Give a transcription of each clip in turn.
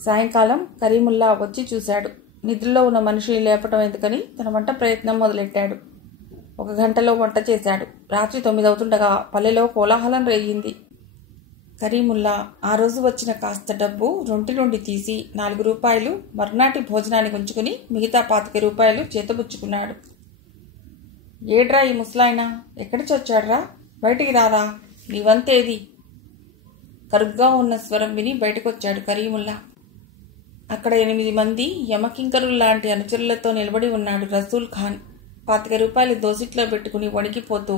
సాయంకాలం కరీముల్లా వచ్చి చూశాడు. నిద్రలో ఉన్న మనిషిని లేపటం ఎందుకని తన వంట ప్రయత్నం మొదలెట్టాడు. 1 గంటలో వంట చేశాడు. రాత్రి 9 అవుతుండగా పల్లెలో కోలాహలం రేగింది. కరీముల్లా ఆ రోజు వచ్చిన కాస్త డబ్బు రొంటి నుండి తీసి 4 రూపాయలు మర్నాటి భోజనానికి ఉంచుకుని మిగతా 25 రూపాయలు చేతబుచ్చుకున్నాడు. ఏడ్రా ఈ ముసలాయన, ఎక్కడి చొచ్చాడ్రా, బయటికి రారా, నీ వంతేది? కరుగ్గా ఉన్న స్వరం విని బయటకొచ్చాడు కరీముల్లా. అక్కడ 8 మంది యమకింకరుల్లాంటి అనుచరులతో నిలబడి ఉన్నాడు రసూల్ ఖాన్. 25 రూపాయలు దోసిట్లో పెట్టుకుని వణికిపోతూ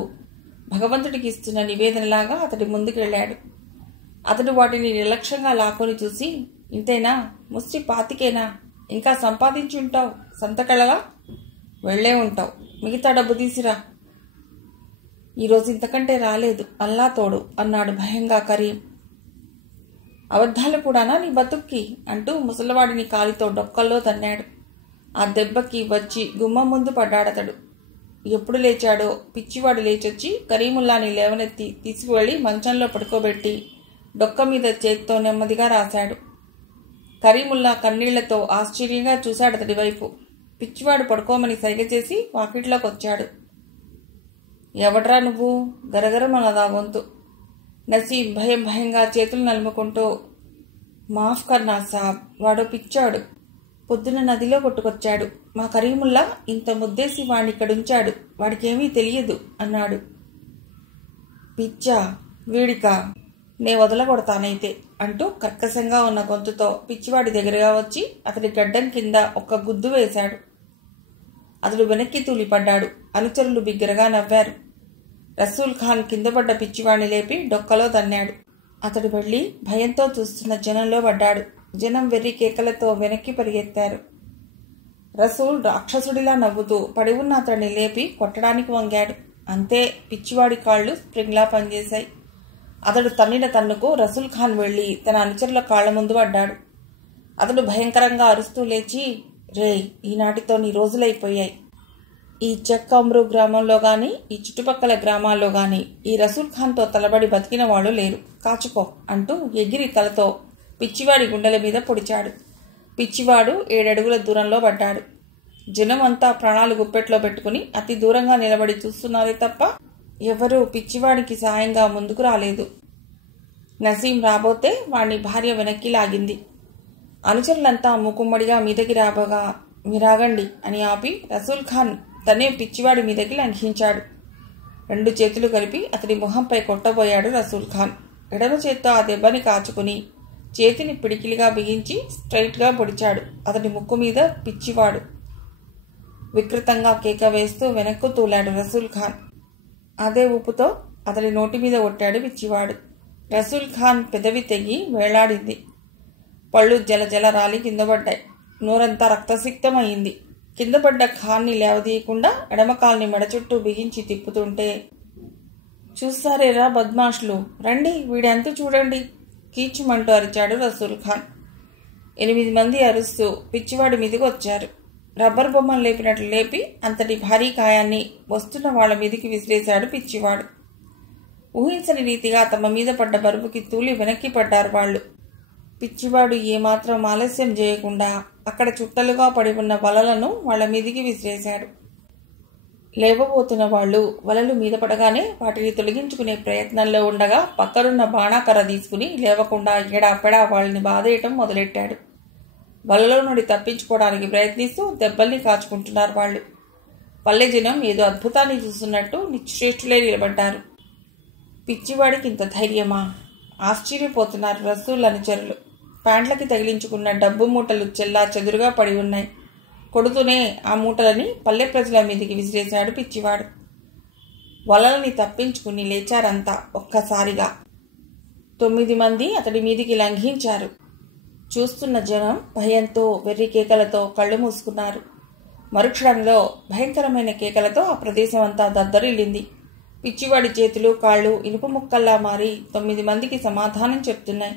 భగవంతుడికి ఇస్తున్న నివేదనలాగా అతడి ముందుకెళ్లాడు. అతడు వాటిని నిర్లక్ష్యంగా లాక్కొని చూసి, ఇంతేనా, ముష్టి 25కేనా, ఇంకా సంపాదించి ఉంటావు, సంతకళలా వెళ్లే ఉంటావు, మిగతా డబ్బు తీసిరా. ఈరోజు ఇంతకంటే రాలేదు, అల్లా తోడు అన్నాడు భయంగా కరీం. అబద్ధాలు కూడానా నీ బతుక్కి అంటూ ముసలివాడిని కాలితో డొక్కల్లో తన్నాడు. ఆ దెబ్బకి వచ్చి గుమ్మం ముందు పడ్డాడతడు. ఎప్పుడు లేచాడో పిచ్చివాడు లేచొచ్చి కరీముల్లాని లేవనెత్తి తీసుకువెళ్లి మంచంలో పడుకోబెట్టి డొక్క మీద చేతితో నెమ్మదిగా రాశాడు. కరీముల్లా కన్నీళ్లతో ఆశ్చర్యంగా చూశాడతడి వైపు. పిచ్చివాడు పడుకోమని సైగ చేసి వాకిట్లోకి వచ్చాడు. ఎవడ్రా నువ్వు? గరగరమన్నదా గొంతు. నసీం భయం భయంగా చేతులు నలుముకుంటూ, మాఫ్ కర్నా సాబ్, వాడో పిచ్చాడు, పొద్దున నదిలో కొట్టుకొచ్చాడు. మా కరీముల్లా ఇంత ముద్దేసి వాడిక్కడుంచాడు, వాడికేమీ తెలియదు అన్నాడు. పిచ్చా వీడికా, నే వదలగొడతానైతే అంటూ కర్కశంగా ఉన్న గొంతుతో పిచ్చివాడి దగ్గరగా వచ్చి అతడి గడ్డం కింద ఒక్క గుద్దు వేశాడు. అతడు వెనక్కి తూలిపడ్డాడు. అనుచరులు బిగ్గరగా నవ్వారు. రసూల్ ఖాన్ కిందపడ్డ పిచ్చివాణ్ణి లేపి డొక్కలో తన్నాడు. అతడు వెళ్లి భయంతో చూస్తున్న జనంలో పడ్డాడు. జనం వెర్రి కేకలతో వెనక్కి పరిగెత్తారు. రసూల్ రాక్షసుడిలా నవ్వుతూ పడి ఉన్న అతడిని లేపి కొట్టడానికి వంగాడు. అంతే, పిచ్చివాడి కాళ్లు స్ప్రింగ్లా పనిచేశాయి. అతడు తన్నిన తన్నుకు రసూల్ ఖాన్ వెళ్లి తన అనుచరుల కాళ్ల ముందు పడ్డాడు. అతడు భయంకరంగా అరుస్తూ లేచి, రేయ్, ఈనాటితో నీ రోజులైపోయాయి. ఈ చెక్ అమ్రూ గ్రామంలో గాని ఈ చుట్టుపక్కల గ్రామాల్లో గాని ఈ రసూల్ ఖాన్తో తలబడి బతికిన వాళ్ళు లేరు, కాచుకో అంటూ ఎగిరి తలతో పిచ్చివాడి గుండెల మీద పొడిచాడు. పిచ్చివాడు 7 అడుగుల దూరంలో పడ్డాడు. జనం అంతా ప్రాణాలు గుప్పెట్లో పెట్టుకుని అతి దూరంగా నిలబడి చూస్తున్నారే తప్ప ఎవరూ పిచ్చివాడికి సాయంగా ముందుకు రాలేదు. నసీం రాబోతే వాణ్ణి భార్య వెనక్కి లాగింది. అనుచరులంతా మూకుమ్మడిగా మీదకి రాబోగా, మీరాగండి అని ఆపి రసూల్ ఖాన్ తనే పిచ్చివాడి మీదకి లంఘించాడు. 2 చేతులు కలిపి అతడి మొహంపై కొట్టబోయాడు రసూల్ ఖాన్. ఎడమ చేత్తో ఆ దెబ్బని కాచుకుని చేతిని పిడికిలిగా బిగించి స్ట్రైట్గా పొడిచాడు. అతడి ముక్కు మీద పిచ్చివాడు వికృతంగా కేక వేస్తూ వెనక్కు తూలాడు రసూల్ ఖాన్. అదే ఊపుతో అతడి నోటి మీద కొట్టాడు పిచ్చివాడు. రసూల్ ఖాన్ పెదవి తెగి వేలాడింది. పళ్ళు జలజల రాలి కిందపడ్డాయి. నోరంతా రక్తసిక్తమైంది. కిందపడ్డ ఖాన్ని లేవదీయకుండా ఎడమకాల్ని మెడ చుట్టూ బిగించి తిప్పుతుంటే, చూస్తారేరా బద్మాష్లు, రండి వీడెంత చూడండి, కీచుమంటూ అరిచాడు రసూల్ ఖాన్. 8 మంది అరుస్తూ పిచ్చివాడి మీదకి వచ్చారు. రబ్బర్ బొమ్మను లేపినట్లు లేపి అంతటి భారీ కాయాన్ని వస్తున్న వాళ్ల మీదికి విసిరేశాడు పిచ్చివాడు. ఊహించని రీతిగా తమ మీద పడ్డ బరువుకి తూలి వెనక్కి పడ్డారు వాళ్లు. పిచ్చివాడు ఏమాత్రం ఆలస్యం చేయకుండా అక్కడ చుట్టలుగా పడి ఉన్న వలలను వాళ్ల మీదికి విసిరేశాడు. లేవబోతున్న వాళ్లు వలలు మీద పడగానే వాటిని తొలగించుకునే ప్రయత్నంలో ఉండగా పక్కనున్న బాణాకర్ర తీసుకుని లేవకుండా ఎడాపెడా వాళ్ళని బాధేయటం మొదలెట్టాడు. వలలో నుండి తప్పించుకోవడానికి ప్రయత్నిస్తూ దెబ్బల్ని కాచుకుంటున్నారు వాళ్లు. పల్లె జనం ఏదో అద్భుతాన్ని చూస్తున్నట్టు నిశ్చేష్టులే నిలబడ్డారు. పిచ్చివాడికి ఇంత ధైర్యమా? ఆశ్చర్యపోతున్నారు రసూల్ అనుచరులు. ప్యాంట్లకి తగిలించుకున్న డబ్బు మూటలు చెల్లా చెదురుగా పడి ఉన్నాయి. కొడుతూనే ఆ మూటలని పల్లె ప్రజల మీదికి విసిరేశాడు పిచ్చివాడు. వలలని తప్పించుకుని లేచారంతా ఒక్కసారిగా. 9 మంది అతడి మీదికి లంఘించారు. చూస్తున్న జనం భయంతో వెర్రి కేకలతో కళ్ళు మూసుకున్నారు. మరుక్షణంలో భయంకరమైన కేకలతో ఆ ప్రదేశం అంతా దద్దరిల్లింది. పిచ్చివాడి చేతులు కాళ్ళు ఇనుప ముక్కల్లా మారి 9 మందికి సమాధానం చెప్తున్నాయి.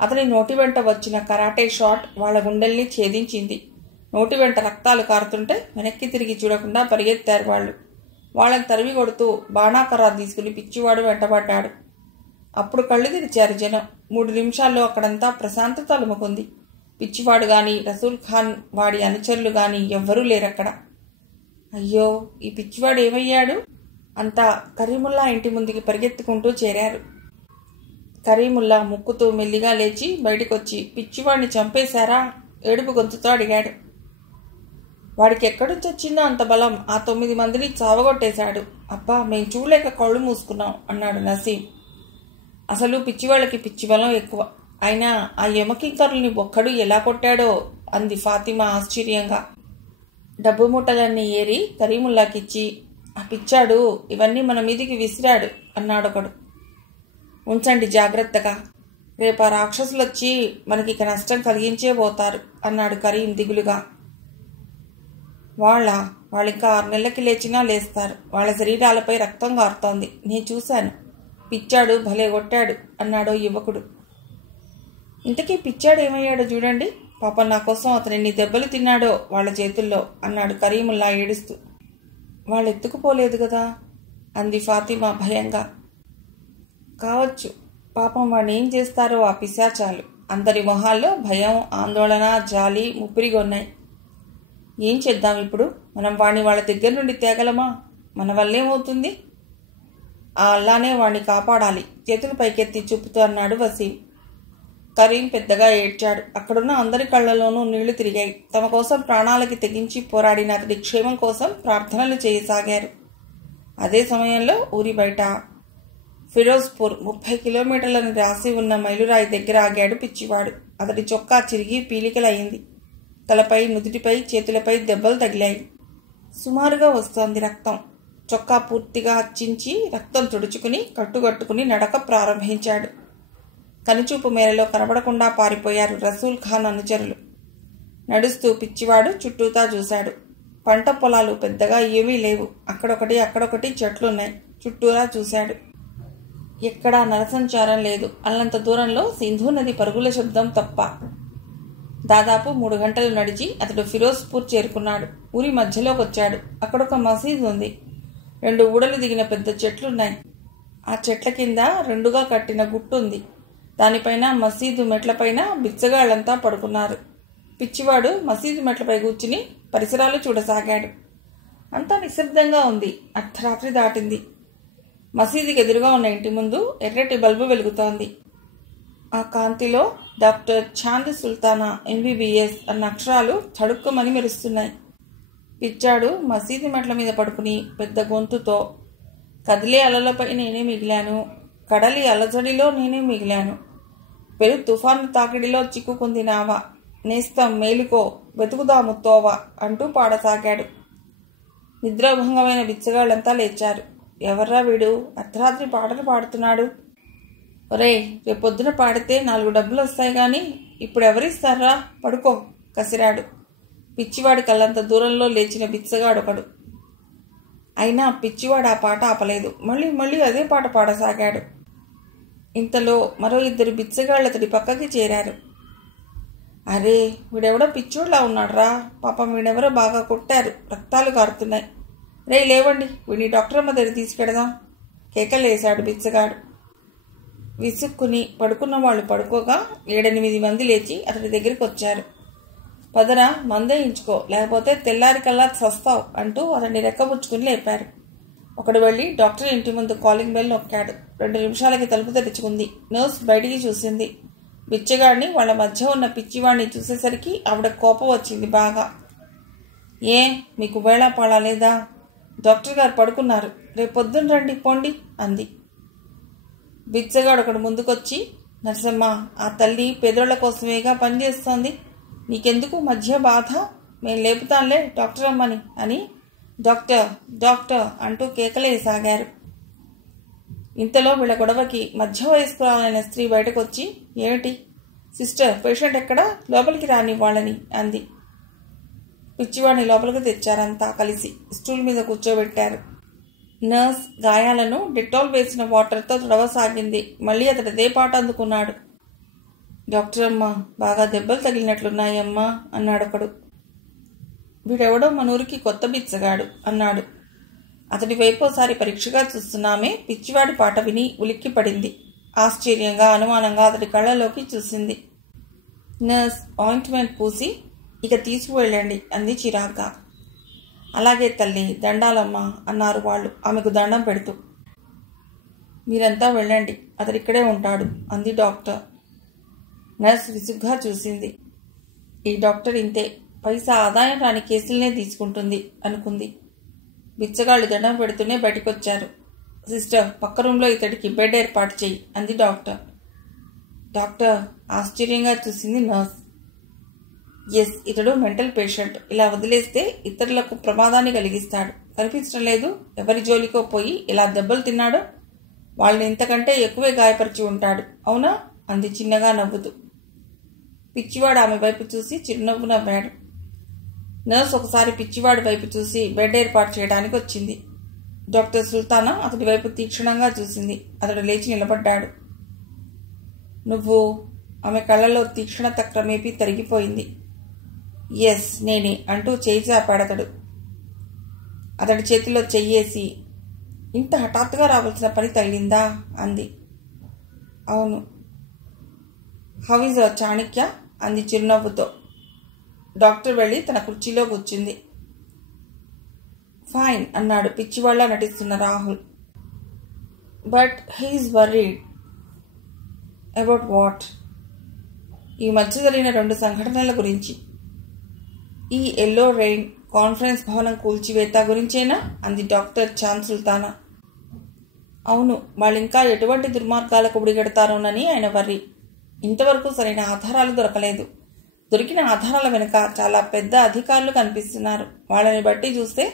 అతని నోటి వెంట వచ్చిన కరాటే షాట్ వాళ్ల గుండెల్ని ఛేదించింది. నోటి వెంట రక్తాలు కారుతుంటే వెనక్కి తిరిగి చూడకుండా పరిగెత్తారు వాళ్ళు. వాళ్ళని తరిమి కొడుతూ బాణాకర్ర తీసుకుని పిచ్చివాడు వెంటబడ్డాడు. అప్పుడు కళ్ళు తెరిచారు జనం. 3 నిమిషాల్లో అక్కడంతా ప్రశాంతత అలుముకుంది. పిచ్చివాడు గాని, రసూల్ ఖాన్ వాడి అనుచరులు గాని ఎవ్వరూ లేరక్కడ. అయ్యో, ఈ పిచ్చివాడు ఏమయ్యాడు? అంతా కరీముల్లా ఇంటి ముందుకి పరిగెత్తుకుంటూ చేరారు. కరీముల్లా ముక్కుతూ మెల్లిగా లేచి బయటకొచ్చి పిచ్చివాడిని చంపేశారా? ఏడుపు గొంతుతో అడిగాడు. వాడికి ఎక్కడికి వచ్చిందో అంత బలం? ఆ 9 మందిని చావగొట్టేశాడు. అబ్బా, మేం చూడలేక కళ్ళు మూసుకున్నాం అన్నాడు నసీం. అసలు పిచ్చివాళ్ళకి పిచ్చి బలం ఎక్కువ. అయినా ఆ యమకింకరుల్ని ఒక్కడు ఎలా కొట్టాడో అంది ఫాతిమా ఆశ్చర్యంగా. డబ్బు మూటలన్నీ ఏరి కరీముల్లాకిచ్చి, ఆ పిచ్చాడు ఇవన్నీ మన మీదికి విసిరాడు అన్నాడొకడు. ఉంచండి జాగ్రత్తగా, రేపు ఆ రాక్షసులొచ్చి మనకిక నష్టం కలిగించే పోతారు అన్నాడు కరీం దిగులుగా. వాళ్ళింకా 6 నెలలకి లేచినా లేస్తారు. వాళ్ళ శరీరాలపై రక్తం కారుతోంది. నేను చూశాను. పిచ్చాడు భలే కొట్టాడు అన్నాడో యువకుడు. ఇంతకీ పిచ్చాడు ఏమయ్యాడో చూడండి. పాపం నా కోసం అతను ఎన్ని దెబ్బలు తిన్నాడో వాళ్ళ చేతుల్లో అన్నాడు కరీముల్లా ఏడుస్తూ. వాళ్ళు ఎత్తుకుపోలేదు కదా అంది ఫాతిమా భయంగా. కావచ్చు, పాపం వాడిని ఏం చేస్తారో ఆ పిశాచాలు. అందరి మొహాల్లో భయం, ఆందోళన, జాలి ముప్పిరిగొన్నాయి. ఏం చేద్దాం ఇప్పుడు? మనం వాణ్ణి వాళ్ళ దగ్గర నుండి తేగలమా? మన వల్లేమవుతుంది? ఆ అల్లానే వాణ్ణి కాపాడాలి, చేతులు పైకెత్తి చూపుతూ అన్నాడు వసీం. కరీం పెద్దగా ఏడ్చాడు. అక్కడున్న అందరి కళ్లలోనూ నీళ్లు తిరిగాయి. తమ కోసం ప్రాణాలకి తెగించి పోరాడిన అతడి క్షేమం కోసం ప్రార్థనలు చేయసాగారు. అదే సమయంలో ఊరి బయట ఫిరోజ్పూర్ 30 కిలోమీటర్లను రాసి ఉన్న మైలురాయి దగ్గర ఆగాడు పిచ్చివాడు. అతడి చొక్కా చిరిగి పీలికలయింది. తలపై, నుదుటిపై, చేతులపై దెబ్బలు తగిలాయి. సుమారుగా వస్తోంది రక్తం. చొక్కా పూర్తిగా చించి రక్తం తుడుచుకుని కట్టుకట్టుకుని నడక ప్రారంభించాడు. కనుచూపు మేరలో కనబడకుండా పారిపోయారు రసూల్ ఖాన్ అనుచరులు. నడుస్తూ పిచ్చివాడు చుట్టూతా చూశాడు. పంట పొలాలు పెద్దగా ఏమీ లేవు. అక్కడొకటి చెట్లున్నాయి. చుట్టూరా చూశాడు. ఎక్కడా నరసంచారం లేదు. అల్లంత దూరంలో సింధు నది పరుగుల శబ్దం తప్ప. దాదాపు 3 గంటలు నడిచి అతడు ఫిరోజ్పూర్ చేరుకున్నాడు. ఊరి మధ్యలోకి వచ్చాడు. అక్కడొక మసీదు ఉంది. 2 ఊడలు దిగిన పెద్ద చెట్లున్నాయి. ఆ చెట్ల కింద 2గా కట్టిన గుట్టుంది. దానిపైన మసీదు మెట్లపైన బిచ్చగాళ్లంతా పడుకున్నారు. పిచ్చివాడు మసీదు మెట్లపై కూర్చుని పరిసరాలు చూడసాగాడు. అంతా నిశ్శబ్దంగా ఉంది. అర్ధరాత్రి దాటింది. మసీదుకి ఎదురుగా ఉన్న ఇంటి ముందు ఎర్రటి బల్బు వెలుగుతోంది. ఆ కాంతిలో డాక్టర్ చాంద్ సుల్తానా MBBS అన్న అక్షరాలు చడుక్కుమని మెరుస్తున్నాయి. పిచ్చాడు మసీదు మెట్ల మీద పడుకుని పెద్ద గొంతుతో, కదిలే అలలపై నేనే మిగిలాను, కడలి అలజడిలో నేనే మిగిలాను, పెరు తుఫాను తాకిడిలో చిక్కుకుంది నావా, నేస్తం మేలుకో, వెతుకుదాము తోవ అంటూ పాడసాగాడు. నిద్రాభంగమైన బిచ్చగాళ్లంతా లేచారు. ఎవర్రా వీడు అర్ధరాత్రి పాటలు పాడుతున్నాడు? ఒరే, రేపొద్దున పాడితే 4 డబ్బులు వస్తాయి గాని ఇప్పుడెవరిస్తారా? పడుకో కసిరాడు. పిచ్చివాడి కళ్ళంత దూరంలో లేచిన బిచ్చగాడొకడు. అయినా పిచ్చివాడు ఆ పాట ఆపలేదు. మళ్ళీ అదే పాట పాడసాగాడు. ఇంతలో మరో 2 బిచ్చగాళ్ళు అతడి పక్కకి చేరారు. అరే, వీడెవడో పిచ్చోడ్లా ఉన్నాడురా. పాపం వీడెవరో బాగా కొట్టారు. రక్తాలు కారుతున్నాయి. రే లేవండి, వీడిని డాక్టర్ అమ్మ దగ్గర తీసుకెడదాం కేకలేశాడు బిచ్చగాడు. విసుక్కుని పడుకున్న వాళ్ళు పడుకోగా 7-8 మంది లేచి అతడి దగ్గరికి వచ్చారు. పదరా, మందేయించుకో, లేకపోతే తెల్లారికల్లా చస్తావు అంటూ అతన్ని రెక్కబుచ్చుకుని లేపారు. ఒకడు వెళ్ళి డాక్టర్ ఇంటి ముందు కాలింగ్ బెల్ నొక్కాడు. 2 నిమిషాలకి తలుపు తెరుచుకుంది. నర్స్ బయటికి చూసింది. బిచ్చగాడిని వాళ్ళ మధ్య ఉన్న పిచ్చివాడిని చూసేసరికి ఆవిడ కోపం వచ్చింది బాగా. ఏ, మీకు వేళా పాడా లేదా? డాక్టర్ గారు పడుకున్నారు, రేపొద్దున రండి పోండి అంది. బిచ్చగాడు ఒకడు ముందుకొచ్చి, నరసమ్మ, ఆ తల్లి పేదోళ్ల కోసమేగా పనిచేస్తోంది. నీకెందుకు మధ్య బాధ? మేం లేపుతాంలే డాక్టర్ అమ్మని అని డాక్టర్ డాక్టర్ అంటూ కేకలేసాగారు. ఇంతలో వీళ్ళ గొడవకి మధ్య వయస్కురాలైన స్త్రీ బయటకొచ్చి, ఏమిటి సిస్టర్, పేషెంట్ ఎక్కడా? లోపలికి రాని వాళ్ళని అంది. పిచ్చివాడిని లోపలికి తెచ్చారంతా కలిసి. స్టూల్ మీద కూర్చోబెట్టారు. నర్స్ గాయాలను డెటాల్ వేసిన వాటర్తో తుడవసాగింది. మళ్ళీ అతడు అదే పాట అందుకున్నాడు. డాక్టర్ అమ్మ, బాగా దెబ్బలు తగిలినట్లున్నాయమ్మా అన్నాడొకడు. వీడెవడో మనూరికి కొత్త బిచ్చగాడు అన్నాడు. అతడి వైపోసారి పరీక్షగా చూస్తున్నామే పిచ్చివాడి పాట విని ఉలిక్కి పడింది. ఆశ్చర్యంగా, అనుమానంగా అతడి కళ్ళలోకి చూసింది. నర్స్ ఆయింట్మెంట్ పూసి ఇక తీసుకువెళ్ళండి అంది చిరాగ్గా. అలాగే తల్లి, దండాలమ్మ అన్నారు వాళ్ళు ఆమెకు దండం పెడుతూ. మీరంతా వెళ్ళండి, అతడిక్కడే ఉంటాడు అంది డాక్టర్. నర్స్ విసుగ్గా చూసింది. ఈ డాక్టర్ ఇంతే, పైసా ఆదాయం రాని కేసులనే తీసుకుంటుంది అనుకుంది. బిచ్చగాళ్ళు దండం పెడుతూనే బయటకొచ్చారు. సిస్టర్, పక్క రూంలో ఇతడికి బెడ్ ఏర్పాటు చేయి అంది డాక్టర్. డాక్టర్ ఆశ్చర్యంగా చూసింది నర్స్. ఎస్, ఇతడు మెంటల్ పేషెంట్. ఇలా వదిలేస్తే ఇతరులకు ప్రమాదాన్ని కలిగిస్తాడు. కనిపించడం లేదు, ఎవరి జోలికో పోయి ఇలా దెబ్బలు తిన్నాడో వాళ్ళని ఇంతకంటే ఎక్కువే గాయపరిచి ఉంటాడు, అవునా అంది చిన్నగా నవ్వుతూ. పిచ్చివాడు ఆమె వైపు చూసి చిరునవ్వు నవ్వాడు. నర్స్ ఒకసారి పిచ్చివాడి వైపు చూసి బెడ్ ఏర్పాటు చేయడానికి వచ్చింది. డాక్టర్ సుల్తానా అతడి వైపు తీక్షణంగా చూసింది. అతడు లేచి నిలబడ్డాడు. నువ్వు? ఆమె కళ్ళలో తీక్షణత క్రమేపీ తరిగిపోయింది. ఎస్, నేనే అంటూ చేయి చాపాడతడు. అతడి చేతిలో చెయ్యేసి, ఇంత హఠాత్తుగా రావాల్సిన పని తగిలిందా అంది. అవును. హౌ ఈజ్ యువర్ చాణక్య అంది చిరునవ్వుతో. డాక్టర్ వెళ్ళి తన కుర్చీలో కూర్చుంది. ఫైన్ అన్నాడు పిచ్చివాళ్లా నటిస్తున్న Rahul. But he is worried. About what? ఈ మధ్య జరిగిన 2 సంఘటనల గురించి. ఈ ఎల్లో రెయిన్, కాన్ఫరెన్స్ భవనం కూల్చివేత గురించేనా అంది డాక్టర్ చాంద్ సుల్తానా. అవును, వాళ్ళింకా ఎటువంటి దుర్మార్గాలకు ఉడిగడతారోనని ఆయన వర్రీ. ఇంతవరకు సరైన ఆధారాలు దొరకలేదు. దొరికిన ఆధారాల వెనుక చాలా పెద్ద అధికారులు కనిపిస్తున్నారు. వాళ్ళని బట్టి చూస్తే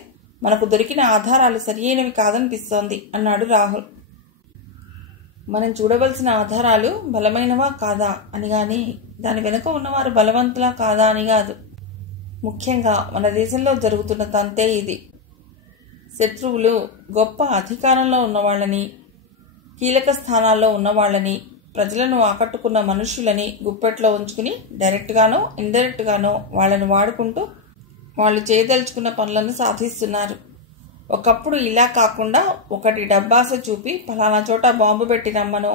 మనకు దొరికిన ఆధారాలు సరియైనవి కాదనిపిస్తోంది అన్నాడు రాహుల్. మనం చూడవలసిన ఆధారాలు బలమైనవా కాదా అని గాని, దాని వెనుక ఉన్నవారు బలవంతులా కాదా అని కాదు. ముఖ్యంగా మన దేశంలో జరుగుతున్న తంతే ఇది. శత్రువులు గొప్ప అధికారంలో ఉన్నవాళ్ళని, కీలక స్థానాల్లో ఉన్నవాళ్ళని, ప్రజలను ఆకట్టుకున్న మనుష్యులని గుప్పెట్లో ఉంచుకుని డైరెక్ట్గానో ఇండైరెక్ట్గానో వాళ్ళని వాడుకుంటూ వాళ్ళు చేయదలుచుకున్న పనులను సాధిస్తున్నారు. ఒకప్పుడు ఇలా కాకుండా ఒకటి డబ్బాస చూపి ఫలానా చోట బాంబు పెట్టి రమ్మనో,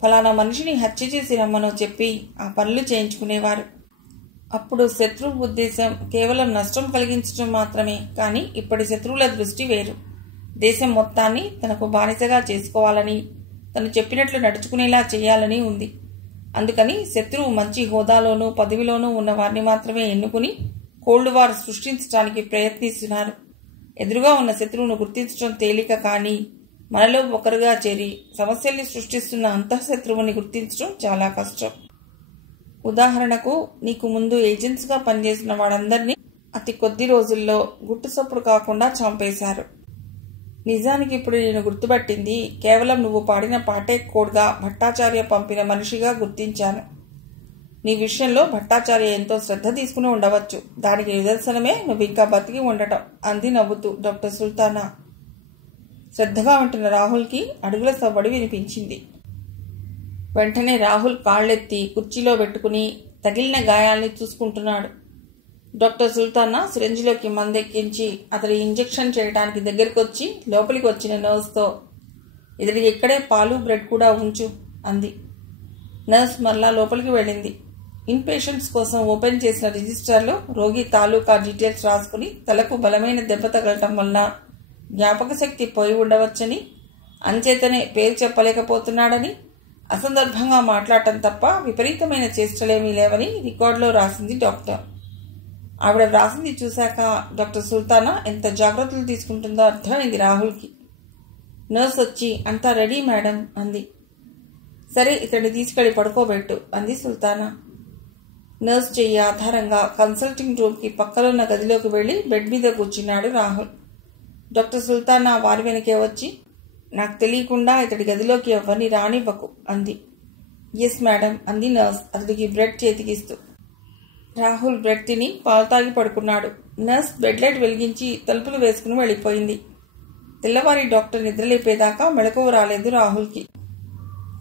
ఫలానా మనిషిని హత్య చేసి రమ్మనో చెప్పి ఆ పనులు చేయించుకునేవారు. అప్పుడు శత్రువు ఉద్దేశం కేవలం నష్టం కలిగించడం మాత్రమే. కానీ ఇప్పటి శత్రువుల దృష్టి వేరు. దేశం మొత్తాన్ని తనకు బానిసగా చేసుకోవాలని, తను చెప్పినట్లు నడుచుకునేలా చేయాలని ఉంది. అందుకని శత్రువు మంచి హోదాలోనూ పదవిలోనూ ఉన్న వారిని మాత్రమే ఎన్నుకుని కోల్డ్ వార్ సృష్టించడానికి ప్రయత్నిస్తున్నారు. ఎదురుగా ఉన్న శత్రువును గుర్తించడం తేలిక, కానీ మనలో ఒకరుగా చేరి సమస్యల్ని సృష్టిస్తున్న అంతఃశత్రువుని గుర్తించడం చాలా కష్టం. ఉదాహరణకు, నీకు ముందు ఏజెంట్స్గా పనిచేసిన వాళ్ళందరినీ అతి కొద్ది రోజుల్లో గుట్టుసప్పుడు కాకుండా చంపేశారు. నిజానికి ఇప్పుడు నేను గుర్తుపట్టింది కేవలం నువ్వు పాడిన పాటే కోడ్గా భట్టాచార్య పంపిన మనిషిగా గుర్తించాను. నీ విషయంలో భట్టాచార్య ఎంతో శ్రద్ధ తీసుకుని ఉండవచ్చు. దానికి నిదర్శనమే నువ్వు ఇంకా బతికి ఉండటం అంది నవ్వుతూ డాక్టర్ సుల్తానా. శ్రద్ధగా ఉంటున్న రాహుల్కి అడుగుల సవ్వడి వినిపించింది. వెంటనే రాహుల్ కాళ్ళెత్తి కుర్చీలో పెట్టుకుని తగిలిన గాయాల్ని చూసుకుంటున్నాడు. డాక్టర్ సుల్తానా సిరంజిలోకి మందెక్కించి అతడి ఇంజెక్షన్ చేయడానికి దగ్గరికి వచ్చి లోపలికి వచ్చిన నర్స్తో, ఇతడికి ఇక్కడే పాలు బ్రెడ్ కూడా ఉంచు అంది. నర్స్ మరలా లోపలికి వెళ్ళింది. ఇన్ పేషెంట్స్ కోసం ఓపెన్ చేసిన రిజిస్టర్లో రోగి తాలూకా డీటెయిల్స్ రాసుకుని తలకు బలమైన దెబ్బ తగలటం వలన జ్ఞాపక శక్తి పోయి ఉండవచ్చని, అంచేతనే పేరు చెప్పలేకపోతున్నాడని, అసందర్భంగా మాట్లాడటం తప్ప విపరీతమైన చేష్టలేమీ లేవని రికార్డులో రాసింది డాక్టర్. ఆవిడ వ్రాసింది చూశాక డాక్టర్ సుల్తానా ఎంత జాగ్రత్తలు తీసుకుంటుందో అర్థమైంది రాహుల్కి. నర్స్ వచ్చి, అంతా రెడీ మేడం అంది. సరే, ఇతడిని తీసుకెళ్లి పడుకోబెట్టు అంది సుల్తానా. నర్స్ చెయ్యి ఆధారంగా కన్సల్టింగ్ రూమ్కి పక్కనున్న గదిలోకి వెళ్లి బెడ్ మీద కూర్చున్నాడు రాహుల్. డాక్టర్ సుల్తానా వారి వెనకే వచ్చి, నాకు తెలియకుండా ఇతడి గదిలోకి ఎవరిని రానివ్వకు అంది. ఎస్ మేడం అంది నర్స్ అతడికి బ్రెడ్ చేతికిస్తూ. రాహుల్ బ్రెడ్ తిని పాలు తాగి పడుకున్నాడు. నర్స్ బెడ్ లైట్ వెలిగించి తలుపులు వేసుకుని వెళ్ళిపోయింది. తెల్లవారి డాక్టర్ నిద్రలేపేదాకా మెళకువ రాలేదు రాహుల్కి.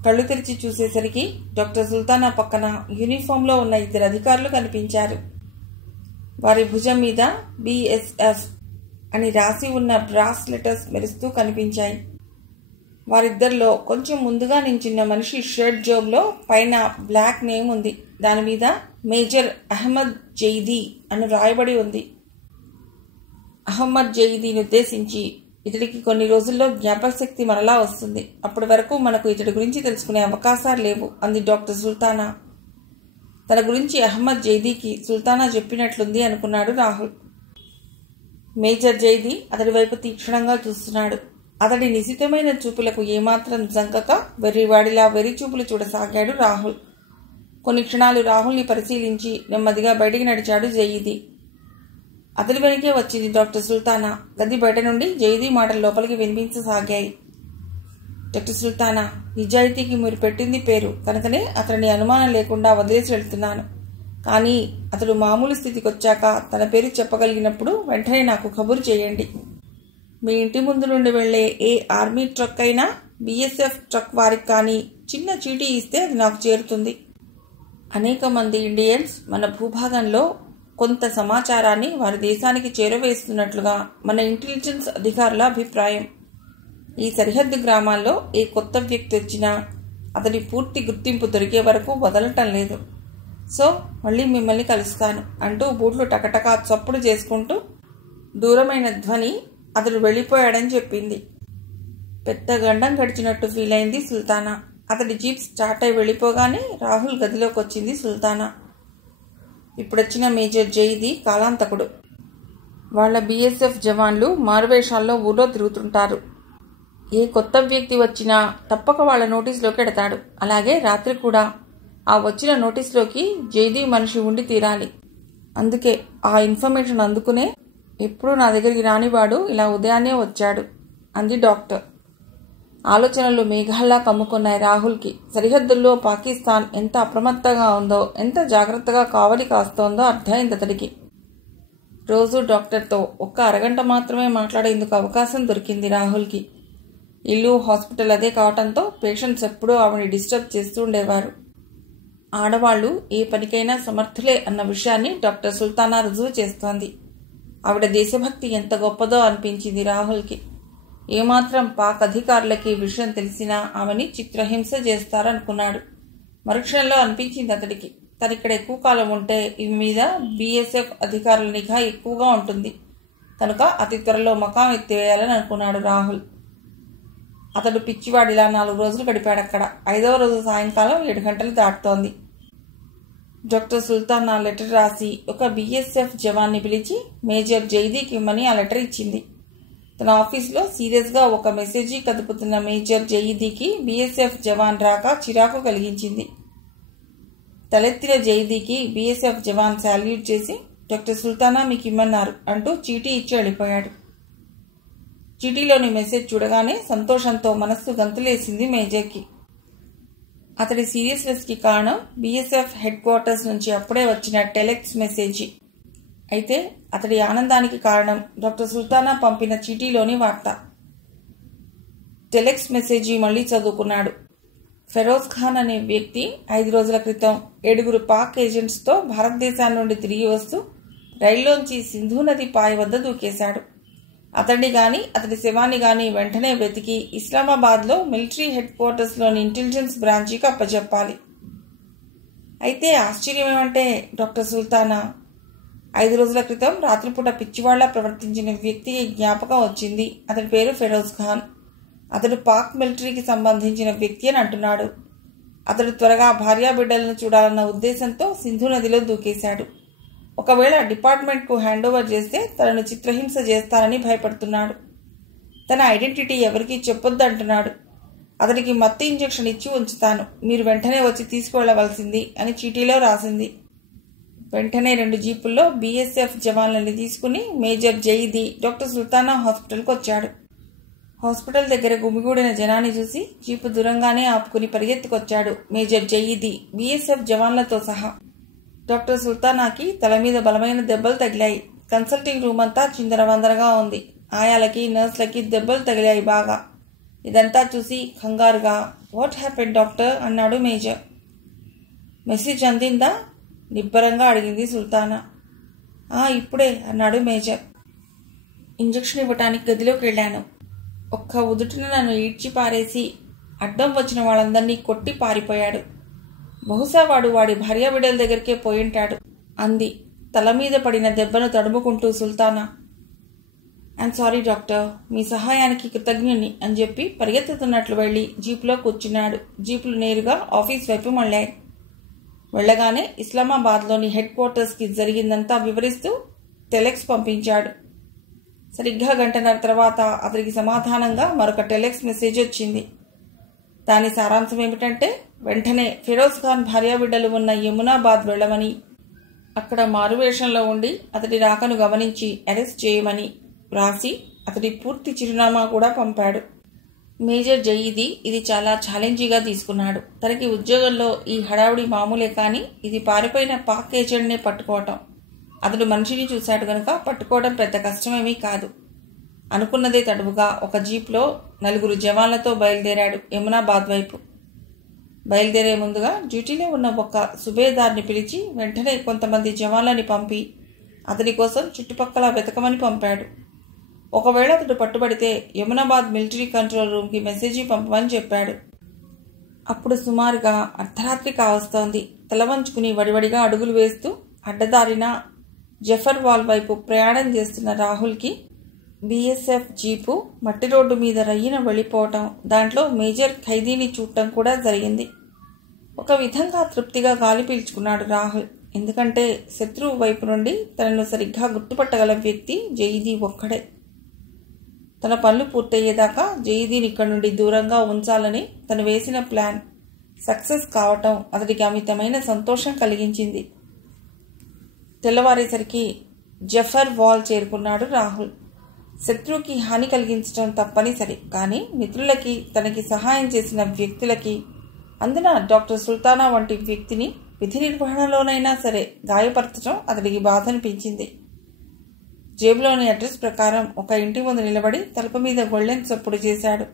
కళ్ళు తెరిచి చూసేసరికి డాక్టర్ సుల్తానా పక్కన యూనిఫామ్లో ఉన్న 2 అధికారులు కనిపించారు. వారి భుజం మీద BSF అని రాసి ఉన్న బ్రాస్ లెటర్స్ మెరుస్తూ కనిపించాయి. వారిద్దరిలో కొంచెం ముందుగా నించున్న మనిషి షర్ట్ జోబ్లో పైన బ్లాక్ నేమ్ ఉంది. దాని మీద మేజర్ అహ్మద్ జైదీ అని రాయబడి ఉంది. అహ్మద్ జైదీని ఉద్దేశించి, ఇతడికి కొన్ని రోజుల్లో జ్ఞాపకశక్తి మరలా వస్తుంది. అప్పటి వరకు మనకు ఇతడి గురించి తెలుసుకునే అవకాశాలు లేవు అంది డాక్టర్ సుల్తానా. తన గురించి అహ్మద్ జైదీకి సుల్తానా చెప్పినట్లుంది అనుకున్నాడు రాహుల్. మేజర్ జైదీ అతడి వైపు తీక్షణంగా చూస్తున్నాడు. అతడి నిశితమైన చూపులకు ఏమాత్రం జంకక వెర్రివాడిలా వెర్రి చూపులు చూడసాగాడు రాహుల్. కొన్ని క్షణాలు రాహుల్ని పరిశీలించి నెమ్మదిగా బయటికి నడిచాడు జైదీ. అతడి వెనుకే వచ్చింది డాక్టర్ సుల్తానా. గది బయట నుండి జైదీ మాటలు లోపలికి వినిపించసాగాయి. డాక్టర్ సుల్తానా, నిజాయితీకి మీరు పెట్టింది పేరు కనుకనే అతడిని అనుమానం లేకుండా వదిలేసి వెళ్తున్నాను. కానీ అతడు మామూలు స్థితికి వచ్చాక తన పేరు చెప్పగలిగినప్పుడు వెంటనే నాకు కబురు చేయండి. మీ ఇంటి ముందు నుండి వెళ్లే ఏ ఆర్మీ ట్రక్ అయినా బీఎస్ఎఫ్ ట్రక్ వారికి కానీ చిన్న చీటీ ఇస్తే అది నాకు చేరుతుంది. అనేక మంది ఇండియన్స్ మన భూభాగంలో కొంత సమాచారాన్ని వారి దేశానికి చేరవేస్తున్నట్లుగా మన ఇంటెలిజెన్స్ అధికారుల అభిప్రాయం. ఈ సరిహద్దు గ్రామాల్లో ఏ కొత్త వ్యక్తి వచ్చినా అతడి పూర్తి గుర్తింపు దొరికే వరకు వదలటం లేదు. సో మళ్ళీ మిమ్మల్ని కలుస్తాను అంటూ బూట్లు టకటకా చప్పుడు చేసుకుంటూ దూరమైన ధ్వని అతడు వెళ్ళిపోయాడని చెప్పింది. పెద్ద గండం గడిచినట్టు ఫీల్ అయింది సుల్తానా. అతడి జీప్ స్టార్ట్ అయి వెళ్ళిపోగానే రాహుల్ గదిలోకి వచ్చింది సుల్తానా. ఇప్పుడొచ్చిన మేజర్ జైదీ కాలాంతకుడు. వాళ్ల బీఎస్ఎఫ్ జవాన్లు మారువేషాల్లో ఊర్లో తిరుగుతుంటారు. ఏ కొత్త వ్యక్తి వచ్చినా తప్పక వాళ్ల నోటీసులోకి ఎడతాడు. అలాగే రాత్రి కూడా ఆ వచ్చిన నోటీసులోకి జైదీ మనిషి ఉండి తీరాలి. అందుకే ఆ ఇన్ఫర్మేషన్ అందుకునే ఎప్పుడూ నా దగ్గరికి రానివాడు ఇలా ఉదయాన్నే వచ్చాడు అంది డాక్టర్. ఆలోచనలు మేఘాల్లా కమ్ముకున్నాయి రాహుల్కి. సరిహద్దుల్లో పాకిస్తాన్ ఎంత అప్రమత్తంగా ఉందో, ఎంత జాగ్రత్తగా కావలి కాస్తోందో అర్థమైంది అతడికి. రోజు డాక్టర్తో ఒక్క అరగంట మాత్రమే మాట్లాడేందుకు అవకాశం దొరికింది రాహుల్కి. ఇల్లు హాస్పిటల్ అదే కావటంతో పేషెంట్స్ ఎప్పుడూ ఆవిడని డిస్టర్బ్ చేస్తూ ఉండేవారు. ఆడవాళ్లు ఏ పనికైనా సమర్థులే అన్న విషయాన్ని డాక్టర్ సుల్తానా రుజువు చేస్తోంది. ఆవిడ దేశభక్తి ఎంత గొప్పదో అనిపించింది రాహుల్కి. ఏమాత్రం పాక్ అధికారులకి విషయం తెలిసినా ఆమెని చిత్రహింస చేస్తారనుకున్నాడు. మరుక్షణంలో అనిపించింది అతడికి, తనిక్కడ ఎక్కువ కాలం ఉంటే ఇవి మీద బీఎస్ఎఫ్ అధికారుల నిఘా ఎక్కువగా ఉంటుంది కనుక అతి త్వరలో మకాం ఎత్తివేయాలని అనుకున్నాడు రాహుల్. అతడు పిచ్చివాడిలా 4 రోజులు గడిపాడక్కడ. 5వ రోజు సాయంకాలం 7 గంటలు దాటుతోంది. డాక్టర్ సుల్తానా లెటర్ రాసి ఒక బీఎస్ఎఫ్ జవాన్ని పిలిచి మేజర్ జైదీకి ఇమ్మని ఆ లెటర్ ఇచ్చింది. తన ఆఫీసులో సీరియస్గా ఒక మెసేజీ కదుపుతున్న మేజర్ జైదీకి బీఎస్ఎఫ్ జవాన్ రాక చిరాకు కలిగించింది. తలెత్తిన జైదీకి బీఎస్ఎఫ్ జవాన్ శాల్యూట్ చేసి, డాక్టర్ సుల్తానా మీకు ఇమ్మన్నారు అంటూ చీటీ ఇచ్చి వెళ్ళిపోయాడు. చీటీలోని మెసేజ్ చూడగానే సంతోషంతో మనస్సు గంతులేసింది మేజర్కి. అతడి సీరియస్నెస్కి కారణం బీఎస్ఎఫ్ హెడ్ క్వార్టర్స్ నుంచి అప్పుడే వచ్చిన టెలెక్స్ మెసేజీ. అయితే అతడి ఆనందానికి కారణం డాక్టర్ సుల్తానా పంపిన చీటీలోని వార్త. టెలెక్స్ మెసేజీ మళ్లీ చదువుకున్నాడు. ఫెరోజ్ ఖాన్ అనే వ్యక్తి 5 రోజుల క్రితం 7 పాక్ ఏజెంట్స్తో భారతదేశాన్ని నుండి తిరిగి వస్తూ రైల్లోంచి సింధు నది పాయ వద్ద దూకేశాడు. అతడిని గాని అతడి శవాన్ని గాని వెంటనే వెతికి ఇస్లామాబాద్లో మిలిటరీ హెడ్ క్వార్టర్స్లోని ఇంటెలిజెన్స్ బ్రాంచీకి అప్పచెప్పాలి. అయితే ఆశ్చర్యం ఏమంటే డాక్టర్ సుల్తానా, 5 రోజుల క్రితం రాత్రిపూట పిచ్చివాళ్ల ప్రవర్తించిన వ్యక్తికి జ్ఞాపకం వచ్చింది. అతడి పేరు ఫెరోజ్ ఖాన్. అతడు పాక్ మిలిటరీకి సంబంధించిన వ్యక్తి అని అంటున్నాడు. అతడు త్వరగా భార్యాబిడ్డలను చూడాలన్న ఉద్దేశంతో సింధు నదిలో దూకేశాడు. ఒకవేళ డిపార్ట్మెంట్కు హ్యాండ్ ఓవర్ చేస్తే తనను చిత్రహింస చేస్తానని భయపడుతున్నాడు. తన ఐడెంటిటీ ఎవరికీ చెప్పొద్దు అంటున్నాడు. అతడికి మత్తు ఇంజెక్షన్ ఇచ్చి ఉంచుతాను, మీరు వెంటనే వచ్చి తీసుకువెళ్లవలసింది అని చీటీలో రాసింది. వెంటనే 2 జీపుల్లో బీఎస్ఎఫ్ జవాన్లని తీసుకుని మేజర్ జైదీ డాక్టర్ సుల్తానా హాస్పిటల్కి వచ్చాడు. హాస్పిటల్ దగ్గర గుమిగూడిన జనాన్ని చూసి జీపు దూరంగానే ఆపుకుని పరిగెత్తుకొచ్చాడు మేజర్ జైదీ బీఎస్ఎఫ్ జవాన్లతో సహా. డాక్టర్ సుల్తానాకి తల మీద బలమైన దెబ్బలు తగిలాయి. కన్సల్టింగ్ రూమ్ అంతా చిందరవందరగా ఉంది. ఆయాలకి నర్సులకి దెబ్బలు తగిలాయి బాగా. ఇదంతా చూసి కంగారుగా వాట్ హ్యాపెన్ డాక్టర్ అన్నాడు మేజర్. మెసేజ్ అందిందా నిబ్బరంగా అడిగింది సుల్తానా. ఇప్పుడే అన్నాడు మేజర్. ఇంజెక్షన్ ఇవ్వటానికి గదిలోకి వెళ్ళాను. ఒక్క ఉదుటిన నన్ను ఈడ్చి పారేసి అడ్డం వచ్చిన వాళ్ళందరినీ కొట్టి పారిపోయాడు. బహుశా వాడి భార్య బిడ్డల దగ్గరికే పోయింటాడు అంది తల మీద పడిన దెబ్బను తడుముకుంటూ సుల్తానా. ఐఎమ్ సారీ డాక్టర్, మీ సహాయానికి కృతజ్ఞుని అని చెప్పి పరిగెత్తుతున్నట్లు వెళ్లి జీపులో కూర్చున్నాడు. జీపులు నేరుగా ఆఫీస్ వైపు మళ్ళాయి. వెళ్లగానే ఇస్లామాబాద్లోని హెడ్ క్వార్టర్స్కి జరిగిందంతా వివరిస్తూ టెలెక్స్ పంపించాడు. సరిగ్గా గంటన్నర తర్వాత అతనికి సమాధానంగా మరొక టెలెక్స్ మెసేజ్ వచ్చింది. దాని సారాంశం ఏమిటంటే, వెంటనే ఫిరోజ్ ఖాన్ భార్యాబిడ్డలు ఉన్న యమునాబాద్ వెళ్లమని, అక్కడ మారువేషంలో ఉండి అతడి రాకను గమనించి అరెస్ట్ చేయమని రాసి అతడి పూర్తి చిరునామా కూడా పంపాడు. మేజర్ జయీదీ ఇది చాలా ఛాలెంజింగ్గా తీసుకున్నాడు. తనకి ఉద్యోగంలో ఈ హడావుడి మామూలే, కానీ ఇది పారిపోయిన పాక్ ఏజెంట్నే పట్టుకోవటం. అతడు మనిషిని చూశాడు గనుక పట్టుకోవడం పెద్ద కష్టమేమీ కాదు. అనుకున్నదే తడువుగా ఒక జీప్లో 4 జవాన్లతో బయలుదేరాడు యమునాబాద్ వైపు. బయలుదేరే ముందుగా డ్యూటీలో ఉన్న ఒక సుబేదార్ని పిలిచి వెంటనే కొంతమంది జవాన్లని పంపి అతని కోసం చుట్టుపక్కల వెతకమని పంపాడు. ఒకవేళ అతడు పట్టుబడితే యమునాబాద్ మిలిటరీ కంట్రోల్ రూమ్కి మెసేజీ పంపమని చెప్పాడు. అప్పుడు సుమారుగా అర్ధరాత్రి కావస్తోంది. తలవంచుకుని వడివడిగా అడుగులు వేస్తూ అడ్డదారిన జఫర్ వాల్ వైపు ప్రయాణం చేస్తున్న రాహుల్కి బీఎస్ఎఫ్ జీపు మట్టి రోడ్డు మీద రయ్యిన వెళ్ళిపోవటం, దాంట్లో మేజర్ ఖైదీని చూడటం కూడా జరిగింది. ఒక విధంగా తృప్తిగా గాలి పీల్చుకున్నాడు రాహుల్. ఎందుకంటే శత్రువు వైపు నుండి తనను సరిగ్గా గుర్తుపట్టగల వ్యక్తి జయీదీ ఒక్కడే. తన పనులు పూర్తయ్యేదాకా జయీదీని ఇక్కడి నుండి దూరంగా ఉంచాలని తను వేసిన ప్లాన్ సక్సెస్ కావటం అతడికి అమితమైన సంతోషం కలిగించింది. తెల్లవారేసరికి జఫర్ వాల్ చేరుకున్నాడు రాహుల్. శత్రువుకి హాని కలిగించడం తప్పనిసరి, కానీ మిత్రులకి, తనకి సహాయం చేసిన వ్యక్తులకి, అందున డాక్టర్ సుల్తానా వంటి వ్యక్తిని విధి నిర్వహణలోనైనా సరే గాయపరచడం అతడికి బాధ అనిపించింది. జేబులోని అడ్రస్ ప్రకారం ఒక ఇంటి ముందు నిలబడి తలుపు మీద గొళ్ళెం చప్పుడు చేశాడు.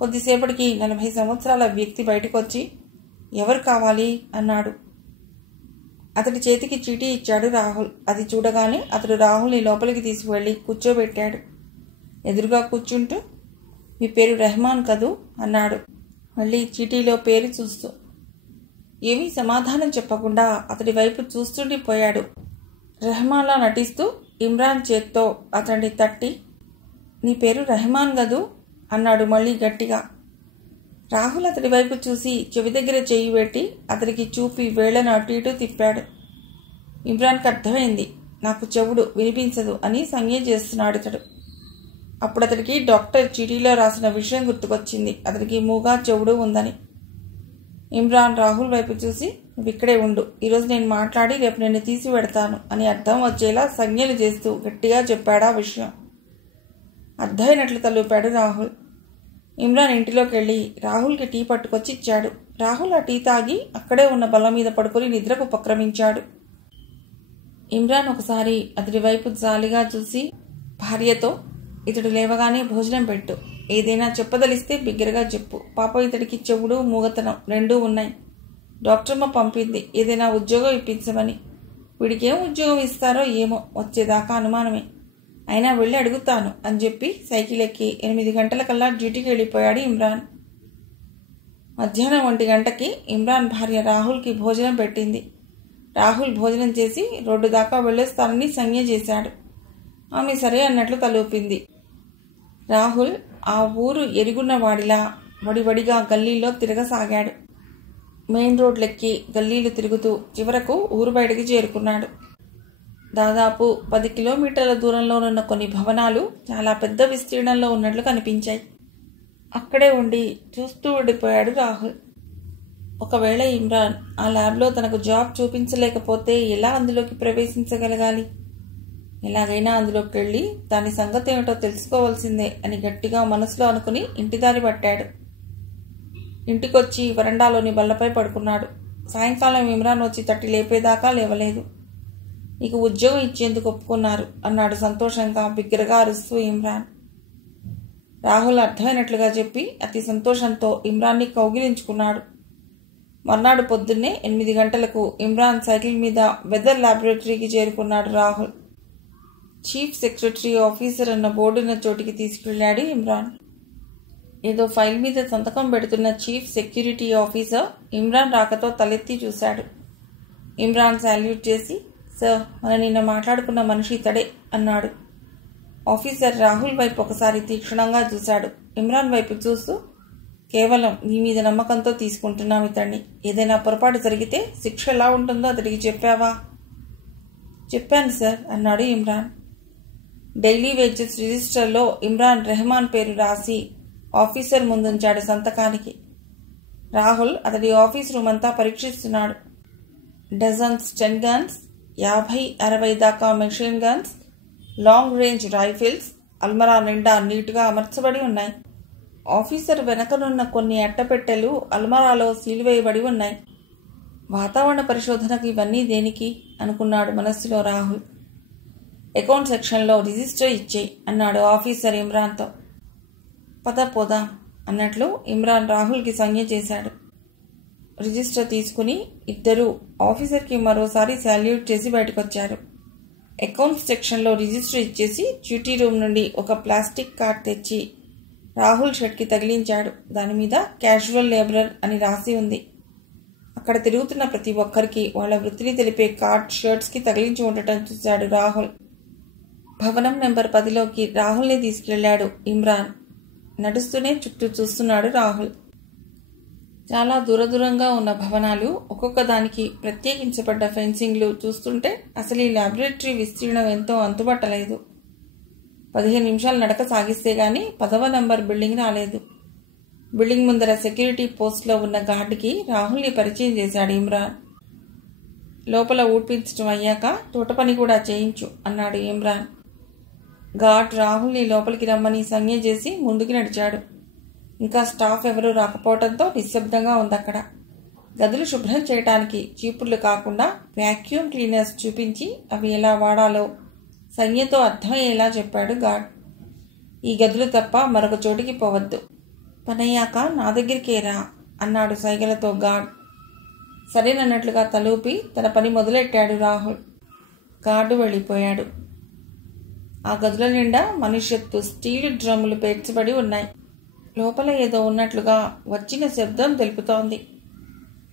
కొద్దిసేపటికి 40 సంవత్సరాల వ్యక్తి బయటకు వచ్చి ఎవరు కావాలి అన్నాడు. అతడి చేతికి చీటీ ఇచ్చాడు రాహుల్. అది చూడగానే అతడు రాహుల్ని లోపలికి తీసుకువెళ్ళి కూర్చోబెట్టాడు. ఎదురుగా కూర్చుంటూ మీ పేరు రెహమాన్ కదూ అన్నాడు, మళ్ళీ చీటీలో పేరు చూస్తూ. ఏమీ సమాధానం చెప్పకుండా అతడి వైపు చూస్తుండిపోయాడు. రెహమాన్లా నటిస్తూ ఇమ్రాన్ చేత్తో అతడిని తట్టి నీ పేరు రెహమాన్ కదూ అన్నాడు మళ్ళీ గట్టిగా. రాహుల్ అతడి వైపు చూసి చెవి దగ్గర చెయ్యి పెట్టి అతడికి చూపి వేళ్లను అటు ఇటు తిప్పాడు. ఇమ్రాన్కి అర్థమైంది, నాకు చెవుడు వినిపించదు అని సంజ్ఞ చేస్తున్నాడు ఇతడు. అప్పుడు అతడికి డాక్టర్ చీటీలో రాసిన విషయం గుర్తుకొచ్చింది. అతడికి మూగా చెవుడు ఉందని. ఇమ్రాన్ రాహుల్ వైపు చూసి నువ్వు ఇక్కడే ఉండు, ఈరోజు నేను మాట్లాడి రేపు నిన్ను తీసి పెడతాను అని అర్థం వచ్చేలా సంజ్ఞలు చేస్తూ గట్టిగా చెప్పాడా విషయం. అర్థమైనట్లు తలూపాడు రాహుల్. ఇమ్రాన్ ఇంటిలోకి వెళ్ళి రాహుల్కి టీ పట్టుకొచ్చి ఇచ్చాడు. రాహుల్ ఆ టీ తాగి అక్కడే ఉన్న బల్ల మీద పడుకొని నిద్రకు ఉపక్రమించాడు. ఇమ్రాన్ ఒకసారి అతడి వైపు జాలిగా చూసి భార్యతో ఇతడు లేవగానే భోజనం పెట్టు, ఏదైనా చెప్పదలిస్తే బిగ్గరగా చెప్పు, పాప ఇతడికి చెవుడు మూగతనం రెండూ ఉన్నాయి, డాక్టర్మ పంపింది ఏదైనా ఉద్యోగం ఇప్పించమని. వీడికేం ఉద్యోగం ఇస్తారో ఏమో, వచ్చేదాకా అనుమానమే, అయినా వెళ్ళి అడుగుతాను అని చెప్పి సైకిల్ ఎక్కి 8 గంటలకల్లా డ్యూటీకి వెళ్ళిపోయాడు ఇమ్రాన్. మధ్యాహ్నం 1 గంటకి ఇమ్రాన్ భార్య రాహుల్కి భోజనం పెట్టింది. రాహుల్ భోజనం చేసి రోడ్డు దాకా వెళ్ళొస్తానని సంజ్ఞ చేశాడు. ఆమె సరే అన్నట్లు తలూపింది. రాహుల్ ఆ ఊరు ఎరుగున్నవాడిలా వడివడిగా గల్లీలో తిరగసాగాడు. మెయిన్ రోడ్లెక్కి గల్లీలు తిరుగుతూ చివరకు ఊరు బయటికి చేరుకున్నాడు. దాదాపు 10 కిలోమీటర్ల దూరంలోనున్న కొన్ని భవనాలు చాలా పెద్ద విస్తీర్ణంలో ఉన్నట్లు కనిపించాయి. అక్కడే ఉండి చూస్తూ ఉండిపోయాడు రాహుల్. ఒకవేళ ఇమ్రాన్ ఆ ల్యాబ్లో తనకు జాబ్ చూపించలేకపోతే ఎలా అందులోకి ప్రవేశించగలగాలి? ఎలాగైనా అందులోకి వెళ్ళి దాని సంగతి ఏమిటో తెలుసుకోవాల్సిందే అని గట్టిగా మనసులో అనుకుని ఇంటిదారి పట్టాడు. ఇంటికొచ్చి వరండాలోని బల్లపై పడుకున్నాడు. సాయంకాలం ఇమ్రాన్ వచ్చి తట్టి లేపేదాకా లేవలేదు. నీకు ఉద్యోగం ఇచ్చేందుకు ఒప్పుకున్నారు అన్నాడు సంతోషంగా బిగ్గరగా అరుస్తూ ఇమ్రాన్. రాహుల్ అర్థమైనట్లుగా చెప్పి అతి సంతోషంతో ఇమ్రాన్ని కౌగిలించుకున్నాడు. మర్నాడు పొద్దున్నే 8 గంటలకు ఇమ్రాన్ సైకిల్ మీద వెదర్ ల్యాబొరేటరీకి చేరుకున్నాడు రాహుల్. చీఫ్ సెక్రటరీ ఆఫీసర్ అన్న బోర్డున్న చోటికి తీసుకెళ్లాడు ఇమ్రాన్. ఏదో ఫైల్ మీద సంతకం పెడుతున్న చీఫ్ సెక్యూరిటీ ఆఫీసర్ ఇమ్రాన్ రాకతో తలెత్తి చూశాడు. ఇమ్రాన్ సాల్యూట్ చేసి, సార్, మనం నిన్న మాట్లాడుకున్న మనిషి ఇతడే అన్నాడు. ఆఫీసర్ రాహుల్ వైపు ఒకసారి తీక్షణంగా చూశాడు. ఇమ్రాన్ వైపు చూస్తూ, కేవలం నీ మీద నమ్మకంతో తీసుకుంటున్నాం ఇతన్ని. ఏదైనా పొరపాటు జరిగితే శిక్ష ఎలా ఉంటుందో అతడికి చెప్పావా? చెప్పాను సార్ అన్నాడు ఇమ్రాన్. డైలీ వేజెస్ రిజిస్టర్లో ఇమ్రాన్ రెహమాన్ పేరు రాసి ఆఫీసర్ ముందుంచాడు సంతకానికి. రాహుల్ అతడి ఆఫీస్ రూమ్ అంతా పరీక్షిస్తున్నాడు. డజన్స్ 10 గన్స్, 50-60 దాకా machine guns, long range rifles అల్మరా నిండా నీటుగా అమర్చబడి ఉన్నాయి. ఆఫీసర్ వెనకనున్న కొన్ని అట్టపెట్టెలు అల్మరాలో సీలువేయబడి ఉన్నాయి. వాతావరణ పరిశోధనకు ఇవన్నీ దేనికి అనుకున్నాడు మనస్సులో రాహుల్. అకౌంట్ సెక్షన్లో రిజిస్టర్ ఇచ్చేయి అన్నాడు ఆఫీసర్ ఇమ్రాన్తో. పద పోదాం అన్నట్లు ఇమ్రాన్ రాహుల్కి సంజ్ఞ చేశాడు. రిజిస్టర్ తీసుకుని ఇద్దరూ ఆఫీసర్కి మరోసారి సాల్యూట్ చేసి బయటకొచ్చారు. అకౌంట్ సెక్షన్లో రిజిస్టర్ ఇచ్చేసి డ్యూటీ రూమ్ నుండి ఒక ప్లాస్టిక్ కార్డ్ తెచ్చి రాహుల్ షర్ట్కి తగిలించాడు. దానిమీద క్యాజువల్ లేబరర్ అని రాసి ఉంది. అక్కడ తిరుగుతున్న ప్రతి ఒక్కరికి వాళ్ళ వృత్తిని తెలిపే కార్డ్ షర్ట్స్కి తగిలించి ఉండటం చూశాడు రాహుల్. భవనం నెంబర్ 10లోకి రాహుల్ని తీసుకెళ్లాడు ఇమ్రాన్. నడుస్తూనే చుట్టూ చూస్తున్నాడు రాహుల్. చాలా దూరంగా ఉన్న భవనాలు, ఒక్కొక్క దానికి ప్రత్యేకించబడ్డ ఫెన్సింగ్లు చూస్తుంటే అసలు ఈ ల్యాబొరేటరీ విస్తీర్ణం ఎంతో అంతుబట్టలేదు. 15 నిమిషాలు నడక సాగిస్తే గానీ 10వ నంబర్ బిల్డింగ్ రాలేదు. బిల్డింగ్ ముందర సెక్యూరిటీ పోస్ట్లో ఉన్న గార్డుకి రాహుల్ని పరిచయం చేశాడు ఇమ్రాన్. లోపల ఊడ్పించడం అయ్యాక తోట పని కూడా చేయించు అన్నాడు ఇమ్రాన్. గార్డ్ రాహుల్ని లోపలికి రమ్మని సంజ్ఞ చేసి ముందుకు నడిచాడు. ఇంకా స్టాఫ్ ఎవరూ రాకపోవడంతో నిశ్శబ్దంగా ఉందక్కడ. గదులు శుభ్రం చేయటానికి చీపుర్లు కాకుండా వ్యాక్యూమ్ క్లీనర్స్ చూపించి అవి ఎలా వాడాలో సంజ్ఞతో అర్థమయ్యేలా చెప్పాడు గార్డ్. ఈ గదులు తప్ప మరొక చోటికి పోవద్దు. పనయ్యాక నా దగ్గరికే రా అన్నాడు సైగలతో గార్డ్. సరేనన్నట్లుగా తలూపి తన పని మొదలెట్టాడు రాహుల్. గార్డు వెళ్ళిపోయాడు. ఆ గదుల నిండా మనుష్యత్తు స్టీలు డ్రమ్ములు పేర్చబడి ఉన్నాయి. లోపల ఏదో ఉన్నట్లుగా వచ్చిన శబ్దం తెలుపుతోంది.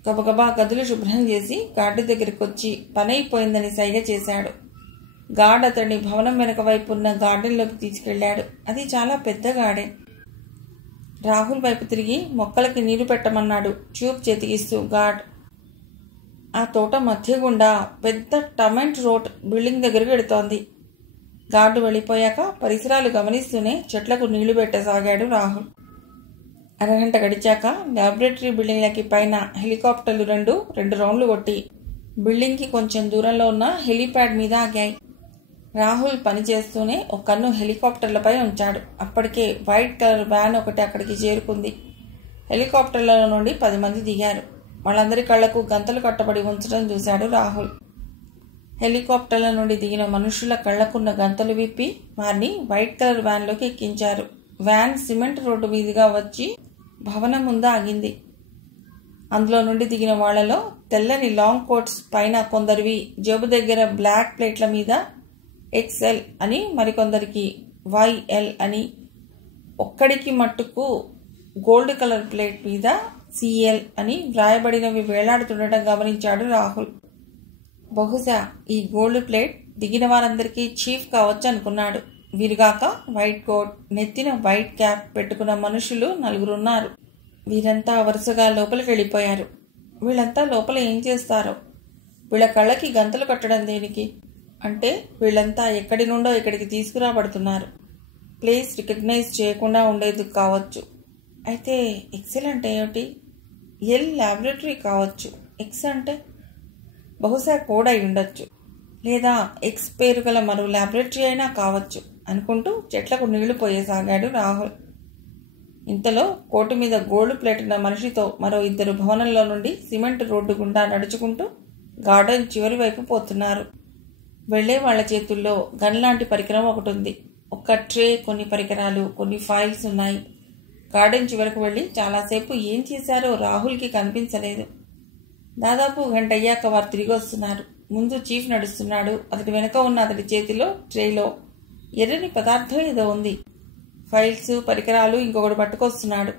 గబగబా గదులు శుభ్రం చేసి గార్డు దగ్గరికి వచ్చి పనైపోయిందని సైగ చేశాడు. గార్డ్ అతడిని భవనం వెనక వైపు ఉన్న గార్డెన్లోకి తీసుకెళ్లాడు. అది చాలా పెద్ద గార్డెన్. రాహుల్ వైపు తిరిగి మొక్కలకి నీరు పెట్టమన్నాడు ట్యూబ్ చేతికిస్తూ గార్డ్. ఆ తోట మధ్య గుండా పెద్ద టమెంట్ రోడ్ బిల్డింగ్ దగ్గరకు వెడుతోంది. గార్డు వెళ్ళిపోయాక పరిసరాలు గమనిస్తూనే చెట్లకు నీళ్లు పెట్టసాగాడు రాహుల్. అరగంట గడిచాక ల్యాబొరేటరీ బిల్డింగ్లకి పైన హెలికాప్టర్లు రెండు రౌండ్లు కొట్టి బిల్డింగ్కి కొంచెం దూరంలో ఉన్న హెలీప్యాడ్ మీద ఆగాయి. రాహుల్ పనిచేస్తూనే ఒక కన్ను హెలికాప్టర్లపై ఉంచాడు. అప్పటికే వైట్ కలర్ వ్యాన్ ఒకటి అక్కడికి చేరుకుంది. హెలికాప్టర్లలో నుండి 10 మంది దిగారు. వాళ్ళందరి కళ్లకు గంతలు కట్టబడి ఉంచడం చూశాడు రాహుల్. హెలికాప్టర్ల నుండి దిగిన మనుషుల కళ్లకున్న గంతలు విప్పి వారిని వైట్ కలర్ వ్యాన్లోకి ఎక్కించారు. వ్యాన్ సిమెంట్ రోడ్డు మీదుగా వచ్చి భవనం ముందు ఆగింది. అందులో నుండి దిగిన వాళ్లలో తెల్లని లాంగ్ కోట్స్ పైన కొందరివి జేబు దగ్గర బ్లాక్ ప్లేట్ల మీద XL అని, మరికొందరికి YL అని, ఒక్కడికి మట్టుకు గోల్డ్ కలర్ ప్లేట్ మీద CL అని వ్రాయబడినవి వేలాడుతుండటం గమనించాడు రాహుల్. బహుశా ఈ గోల్డ్ ప్లేట్ దిగిన వారందరికీ చీఫ్ కావచ్చు అనుకున్నాడు. వీరుగాక వైట్ కోట్, నెత్తిన వైట్ క్యాప్ పెట్టుకున్న మనుషులు 4 ఉన్నారు. వీరంతా వరుసగా లోపలికి వెళ్ళిపోయారు. వీళ్ళంతా లోపల ఏం చేస్తారో? వీళ్ళ కళ్ళకి గంతలు కట్టడం దేనికి? అంటే వీళ్ళంతా ఎక్కడి నుండో ఇక్కడికి తీసుకురాబడుతున్నారు. ప్లేస్ రికగ్నైజ్ చేయకుండా ఉండేది కావచ్చు. అయితే XL అంటే ఏమిటి? L ల్యాబొరేటరీ కావచ్చు. X అంటే బహుశా కోడ్ అయి ఉండొచ్చు, లేదా X పేరు గల మరో ల్యాబొరేటరీ అయినా కావచ్చు అనుకుంటూ చెట్లకు నీళ్లు పోయేసాగాడు రాహుల్. ఇంతలో కోటు మీద గోల్డ్ ప్లేట్ ఉన్న మనిషితో మరో 2 భవనంలో నుండి సిమెంట్ రోడ్డు గుండా నడుచుకుంటూ గార్డెన్ చివరి వైపు పోతున్నారు. వెళ్లే వాళ్ల చేతుల్లో గన్ లాంటి పరికరం ఒకటి ఉంది. ఒక ట్రే, కొన్ని పరికరాలు, కొన్ని ఫైల్స్ ఉన్నాయి. గార్డెన్ చివరకు వెళ్లి చాలాసేపు ఏం చేశారో రాహుల్కి కనిపించలేదు. దాదాపు గంట అయ్యాక వారు తిరిగి వస్తున్నారు. ముందు చీఫ్ నడుస్తున్నాడు. అతడి వెనక ఉన్న అతడి చేతిలో ట్రేలో ఎర్రని పదార్థం ఏదో ఉంది. ఫైల్స్, పరికరాలు ఇంకొకటి పట్టుకొస్తున్నాడు.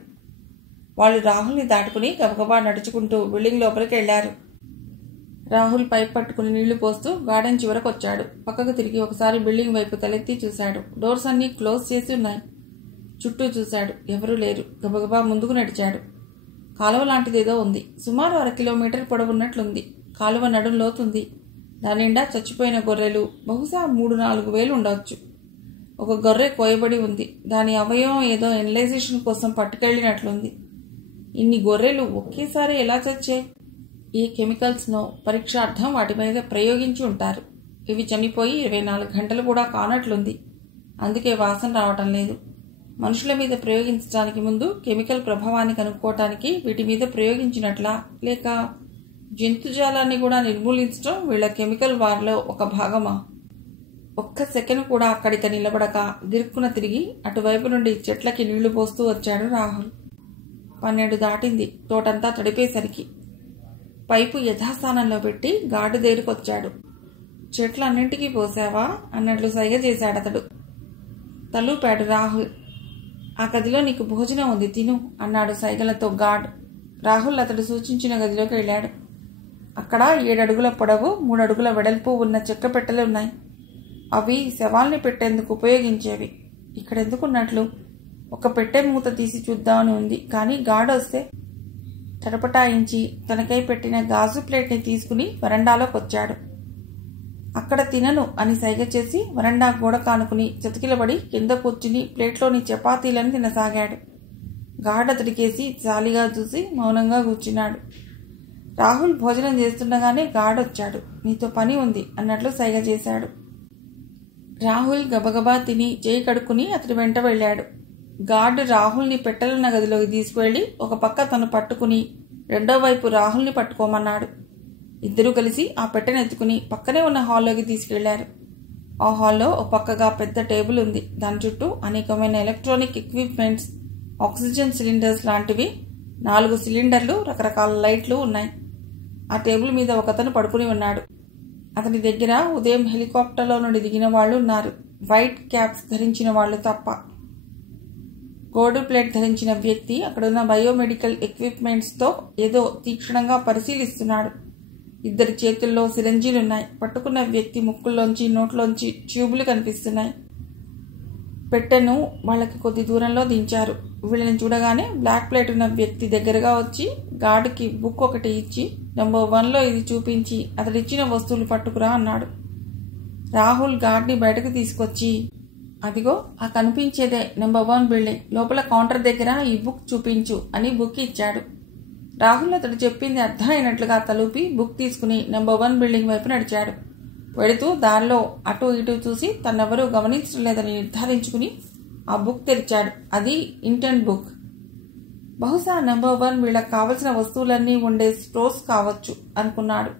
వాళ్ళు రాహుల్ని దాటుకుని గబగబా నడుచుకుంటూ బిల్డింగ్ లోపలికి వెళ్లారు. రాహుల్ పైప్ పట్టుకుని నీళ్లు పోస్తూ గార్డెన్ చివరకు వచ్చాడు. పక్కకు తిరిగి ఒకసారి బిల్డింగ్ వైపు తలెత్తి చూశాడు. డోర్స్ అన్నీ క్లోజ్ చేసి ఉన్నాయి. చుట్టూ చూశాడు. ఎవరూ లేరు. గబగబా ముందుకు నడిచాడు. కాలువ లాంటిదేదో ఉంది. సుమారు 1/2 కిలోమీటర్ పొడవున్నట్లుంది. కాలువ నడుం లోతుంది. దాని నిండా చచ్చిపోయిన గొర్రెలు, బహుశా 3-4 వేలు ఉండవచ్చు. ఒక గొర్రె కోయబడి ఉంది. దాని అవయవం ఏదో ఎనలైజేషన్ కోసం పట్టుకెళ్లినట్లుంది. ఇన్ని గొర్రెలు ఒకేసారి ఎలా చచ్చాయి? ఈ కెమికల్స్ను పరీక్షార్థం వాటి మీద ప్రయోగించి ఉంటారు. ఇవి చనిపోయి 24 గంటలు కూడా కానట్లుంది. అందుకే వాసన రావటం లేదు. మనుషుల మీద ప్రయోగించడానికి ముందు కెమికల్ ప్రభావాన్ని కనుక్కోవటానికి వీటి మీద ప్రయోగించినట్లా, లేక జంతుజాలాన్ని కూడా నిర్మూలించడం వీళ్ల కెమికల్ వార్లో ఒక భాగమా? ఒక్క సెకండ్ కూడా అక్కడికి నిలబడక దిరుక్కున తిరిగి అటువైపు నుండి చెట్లకి నీళ్లు పోస్తూ వచ్చాడు రాహుల్. 12 దాటింది. తోటంతా తడిపేసరికి పైపు యథాస్థానంలో పెట్టి గార్డు దగ్గరకొచ్చాడు. చెట్లన్నింటికీ పోసావా అన్నట్లు సైగ చేశాడతడు. తలూపాడు రాహుల్. ఆ గదిలో నీకు భోజనం ఉంది, తిను అన్నాడు సైగలతో గార్డ్. రాహుల్ అతడు సూచించిన గదిలోకి వెళ్ళాడు. అక్కడ 7 అడుగుల పొడవు, 3 అడుగుల వెడల్పు ఉన్న చెక్క పెట్టెలు ఉన్నాయి. అవి శవాల్ని పెట్టేందుకు ఉపయోగించేవి. ఇక్కడెందుకున్నట్లు? ఒక పెట్టె మూత తీసి చూద్దామని ఉంది. కానీ గార్డ్ వస్తే తడపటాయించి తనకై పెట్టిన గాజు ప్లేట్ని తీసుకుని వరండాలోకి వచ్చాడు. అక్కడ తినను అని సైగ చేసి వరండా గోడ కానుకుని చతికిలబడి కింద కూర్చుని ప్లేట్లోని చపాతీలను తినసాగాడు. గార్డ్ అతడికేసి జాలిగా చూసి మౌనంగా కూర్చున్నాడు. రాహుల్ భోజనం చేస్తుండగానే గార్డ్ వచ్చాడు. నీతో పని ఉంది అన్నట్లు సైగ చేశాడు. రాహుల్ గబగబా తిని చేయి కడుక్కుని అతడి వెంట వెళ్ళాడు. గార్డ్ రాహుల్ని పెట్టెలున్న గదిలోకి తీసుకువెళ్లి ఒక పక్క తను పట్టుకుని రెండో వైపు రాహుల్ని పట్టుకోమన్నాడు. ఇద్దరూ కలిసి ఆ పెట్టెనెత్తుకుని పక్కనే ఉన్న హాల్లోకి తీసుకెళ్లారు. ఆ హాల్లో ఒక పక్కగా పెద్ద టేబుల్ ఉంది. దాని చుట్టూ అనేకమైన ఎలక్ట్రానిక్ ఎక్విప్మెంట్స్, ఆక్సిజన్ సిలిండర్స్ లాంటివి 4 సిలిండర్లు, రకరకాల లైట్లు ఉన్నాయి. ఆ టేబుల్ మీద ఒకతను పడుకుని ఉన్నాడు. అతని దగ్గర ఉదయం హెలికాప్టర్లో నుండి దిగిన వాళ్ళు ఉన్నారు. వైట్ క్యాప్స్ ధరించిన వాళ్ళు తప్ప. గోల్డ్ ప్లేట్ ధరించిన వ్యక్తి అక్కడున్న బయోమెడికల్ ఎక్విప్మెంట్స్తో ఏదో తీక్షణంగా పరిశీలిస్తున్నాడు. 2 చేతుల్లో సిరంజీలున్నాయి. పట్టుకున్న వ్యక్తి ముక్కుల్లోంచి నోట్లోంచి ట్యూబులు కనిపిస్తున్నాయి. పెట్టెను వాళ్ళకి కొద్ది దూరంలో దించారు. వీళ్ళని చూడగానే బ్లాక్ ప్లేట్ ఉన్న వ్యక్తి దగ్గరగా వచ్చి గార్డుకి బుక్ ఒకటి ఇచ్చి నెంబర్ 1లో ఇది చూపించి అతడిచ్చిన వస్తువులు పట్టుకురా అన్నాడు. రాహుల్ గార్డ్ని బయటకు తీసుకొచ్చి, అదిగో ఆ కనిపించేదే నెంబర్ 1 బిల్డింగ్, లోపల కౌంటర్ దగ్గర ఈ బుక్ చూపించు అని బుక్ ఇచ్చాడు. రాహుల్ అతడు చెప్పింది అర్థమైనట్లుగా తలూపి బుక్ తీసుకుని నెంబర్ 1 బిల్డింగ్ వైపు నడిచాడు. వెళుతూ దారిలో అటు ఇటు చూసి తన్నెవరూ గమనించడం లేదని నిర్ధారించుకుని ఆ బుక్ తెరిచాడు. అది ఇంటెంట్ బుక్. బహుశా నెంబర్ 1 వీళ్ళకి కావలసిన వస్తువులన్నీ ఉండే స్టోర్స్ కావచ్చు అనుకున్నాడు.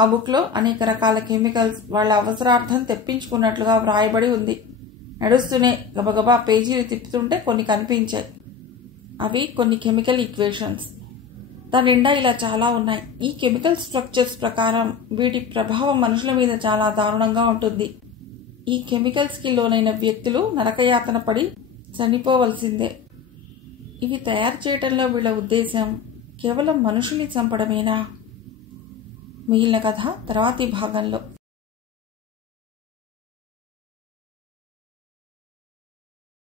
ఆ బుక్లో అనేక రకాల కెమికల్స్ వాళ్ళ అవసరార్థం తెప్పించుకున్నట్లుగా వ్రాయబడి ఉంది. నడుస్తూనే గబగబా పేజీలు తిప్పుతుంటే కొన్ని కనిపించాయి. అవి కొన్ని కెమికల్ ఈక్వేషన్స్. దాని నిండా ఇలా చాలా ఉన్నాయి. ఈ కెమికల్ స్ట్రక్చర్స్ ప్రకారం వీటి ప్రభావం మనుషుల మీద చాలా దారుణంగా ఉంటుంది. ఈ కెమికల్స్కి లోనైన వ్యక్తులు నరకయాతన పడి చనిపోవలసిందే. ఇవి తయారు చేయటంలో వీళ్ళ ఉద్దేశం కేవలం మనుషుల్ని చంపడమేనా? మిగిలిన కథ తర్వాతి భాగంలో.